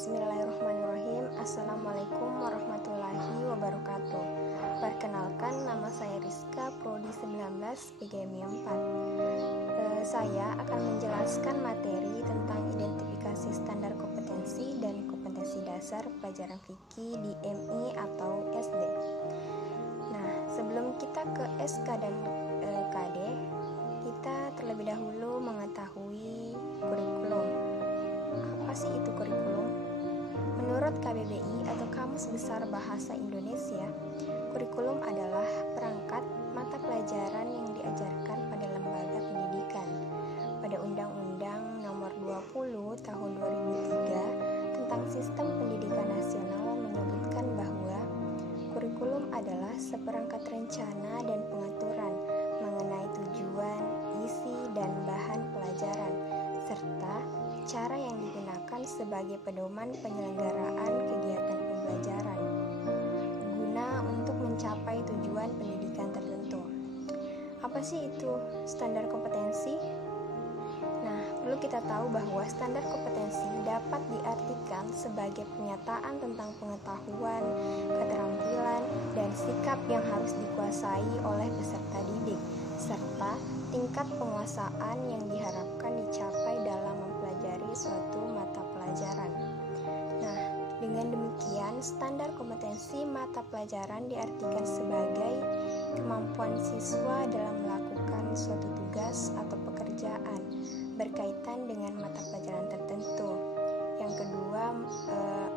Bismillahirrahmanirrahim. Assalamualaikum warahmatullahi wabarakatuh. Perkenalkan, nama saya Rizka, Prodi 19 PGMI 4. Saya akan menjelaskan materi tentang identifikasi standar kompetensi dan kompetensi dasar pelajaran fikih di MI atau SD. Nah, sebelum kita ke SK dan KD, kita terlebih dahulu mengetahui kurikulum. Apa sih itu kurikulum? Menurut KBBI atau Kamus Besar Bahasa Indonesia, kurikulum adalah perangkat mata pelajaran yang diajarkan pada lembaga pendidikan. Pada Undang-Undang Nomor 20 Tahun 2003 tentang Sistem Pendidikan Nasional menyebutkan bahwa kurikulum adalah seperangkat rencana dan pengaturan mengenai tujuan, isi, dan bahan pelajaran, serta cara yang digunakan sebagai pedoman penyelenggaraan kegiatan pembelajaran guna untuk mencapai tujuan pendidikan tertentu. Apa sih itu standar kompetensi? Nah, perlu kita tahu bahwa standar kompetensi dapat diartikan sebagai pernyataan tentang pengetahuan, keterampilan, dan sikap yang harus dikuasai oleh peserta didik, serta tingkat penguasaan yang diharapkan dicapai dalam mempelajari suatu mata pelajaran. Nah, dengan demikian, standar kompetensi mata pelajaran diartikan sebagai kemampuan siswa dalam melakukan suatu tugas atau pekerjaan berkaitan dengan mata pelajaran tertentu. Yang kedua,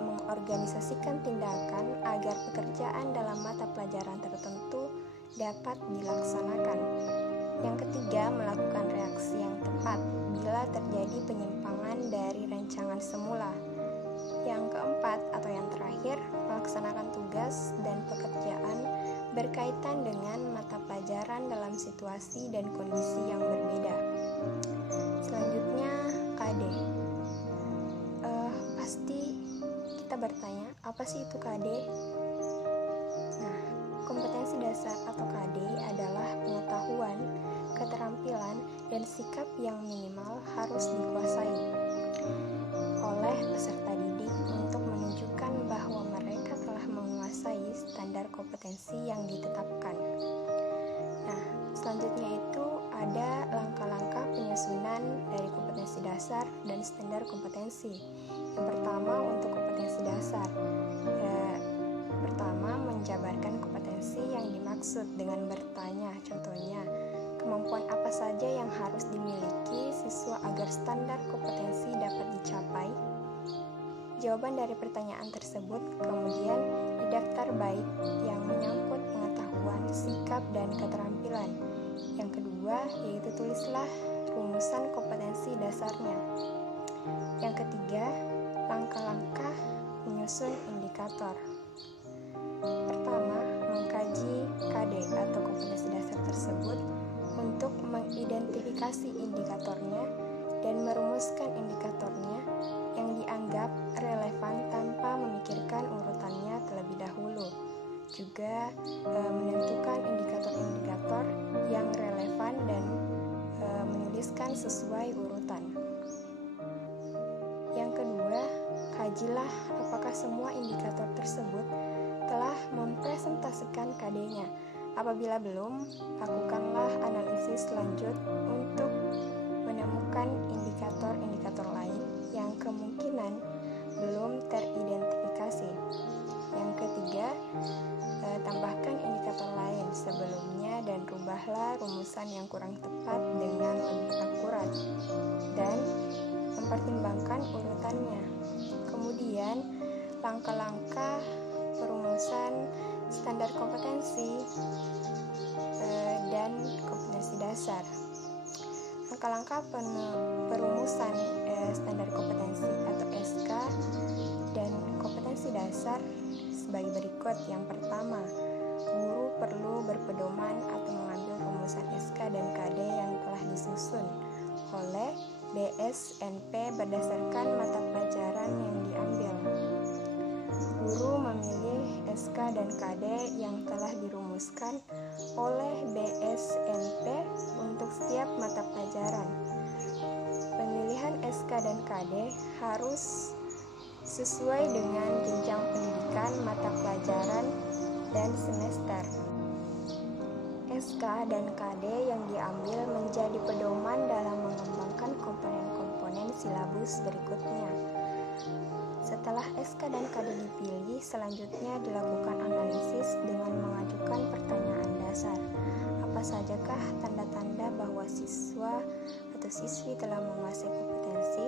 mengorganisasikan tindakan agar pekerjaan dalam mata pelajaran tertentu dapat dilaksanakan. Yang ketiga, melakukan reaksi yang tepat bila terjadi penyimpangan dari rancangan semula. Yang keempat atau yang terakhir, melaksanakan tugas dan pekerjaan berkaitan dengan mata pelajaran dalam situasi dan kondisi yang berbeda. Selanjutnya, KD. Pasti kita bertanya, apa sih itu KD? Nah, kompetensi dasar atau KD adalah pengetahuan, keterampilan, dan sikap yang minimal harus dikuasai oleh peserta didik untuk menunjukkan bahwa mereka telah menguasai standar kompetensi yang ditetapkan. Nah, selanjutnya itu ada langkah-langkah penyusunan dari kompetensi dasar dan standar kompetensi. Yang pertama, untuk kompetensi dasar. Pertama, menjabarkan kompetensi yang dimaksud dengan bertanya, contohnya, kemampuan apa saja yang harus dimiliki siswa agar standar kompetensi dapat dicapai? Jawaban dari pertanyaan tersebut kemudian didaftar baik yang menyangkut pengetahuan, sikap, dan keterampilan. Yang kedua, yaitu tulislah rumusan kompetensi dasarnya. Yang ketiga, langkah-langkah menyusun indikator. Pertama, mengkaji KD atau kompetensi dasar tersebut untuk mengidentifikasi indikatornya dan merumuskan indikatornya yang dianggap relevan tanpa memikirkan urutannya terlebih dahulu. Juga menentukan indikator-indikator yang relevan dan menuliskan sesuai urutan. Yang kedua, kajilah apakah semua indikator tersebut telah mempresentasikan KD-nya. Apabila belum, lakukanlah analisis lanjut untuk menemukan indikator-indikator lain yang kemungkinan belum teridentifikasi. Yang ketiga, tambahkan indikator lain sebelumnya dan rubahlah rumusan yang kurang tepat dengan lebih akurat dan mempertimbangkan urutannya. Kemudian, langkah-langkah perumusan standar kompetensi dan kompetensi dasar. Langkah-langkah perumusan standar kompetensi atau SK dan kompetensi dasar sebagai berikut. Yang pertama, guru perlu berpedoman atau mengambil rumusan SK dan KD yang telah disusun oleh BSNP berdasarkan mata pelajaran yang diambil. Guru memilih SK dan KD yang telah dirumuskan oleh BSNP untuk setiap mata pelajaran. Pemilihan SK dan KD harus sesuai dengan jenjang pendidikan, mata pelajaran, dan semester. SK dan KD yang diambil menjadi pedoman dalam mengembangkan komponen-komponen silabus berikutnya. Setelah SK dan KD dipilih, selanjutnya dilakukan analisis dengan mengajukan pertanyaan dasar. Apa sajakah tanda-tanda bahwa siswa atau siswi telah menguasai kompetensi?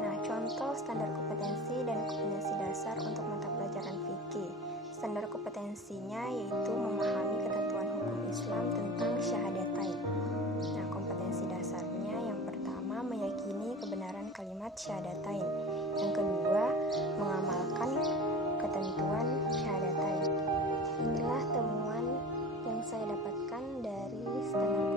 Nah, contoh standar kompetensi dan kompetensi dasar untuk mata pelajaran fikih. Standar kompetensinya yaitu memahami ketentuan hukum Islam tentang syahadatain. Nah, kompetensi dasarnya yang pertama meyakini kebenaran kalimat syahadatain. Yang kedua, mengamalkan ketentuan syahadatain. Inilah temuan yang saya dapatkan dari standar